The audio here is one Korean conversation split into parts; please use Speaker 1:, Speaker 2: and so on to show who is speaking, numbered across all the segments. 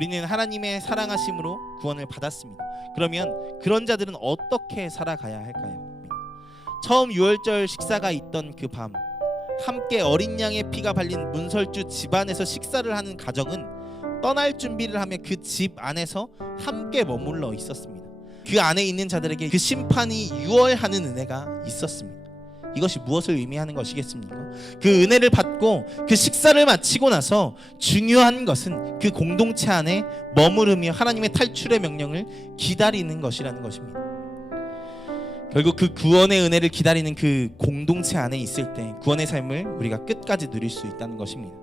Speaker 1: 우리는 하나님의 사랑하심으로 구원을 받았습니다. 그러면 그런 자들은 어떻게 살아가야 할까요? 처음 유월절 식사가 있던 그 밤 함께 어린 양의 피가 발린 문설주 집안에서 식사를 하는 가정은 떠날 준비를 하며 그 집 안에서 함께 머물러 있었습니다. 그 안에 있는 자들에게 그 심판이 유월하는 은혜가 있었습니다. 이것이 무엇을 의미하는 것이겠습니까? 그 은혜를 받고 그 식사를 마치고 나서 중요한 것은 그 공동체 안에 머무르며 하나님의 탈출의 명령을 기다리는 것이라는 것입니다. 결국 그 구원의 은혜를 기다리는 그 공동체 안에 있을 때 구원의 삶을 우리가 끝까지 누릴 수 있다는 것입니다.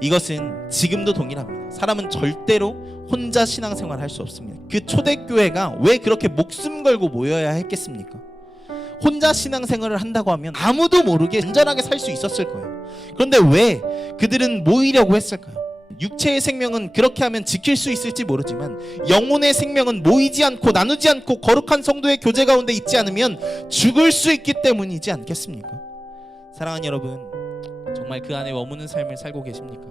Speaker 1: 이것은 지금도 동일합니다. 사람은 절대로 혼자 신앙생활 할 수 없습니다. 그 초대교회가 왜 그렇게 목숨 걸고 모여야 했겠습니까? 혼자 신앙생활을 한다고 하면 아무도 모르게 안전하게 살 수 있었을 거예요. 그런데 왜 그들은 모이려고 했을까요? 육체의 생명은 그렇게 하면 지킬 수 있을지 모르지만 영혼의 생명은 모이지 않고 나누지 않고 거룩한 성도의 교제 가운데 있지 않으면 죽을 수 있기 때문이지 않겠습니까? 사랑하는 여러분, 정말 그 안에 머무는 삶을 살고 계십니까?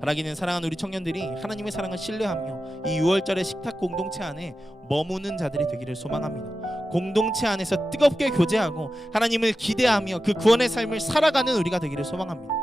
Speaker 1: 바라기는 사랑하는 우리 청년들이 하나님의 사랑을 신뢰하며 이 6월절의 식탁 공동체 안에 머무는 자들이 되기를 소망합니다. 공동체 안에서 뜨겁게 교제하고 하나님을 기대하며 그 구원의 삶을 살아가는 우리가 되기를 소망합니다.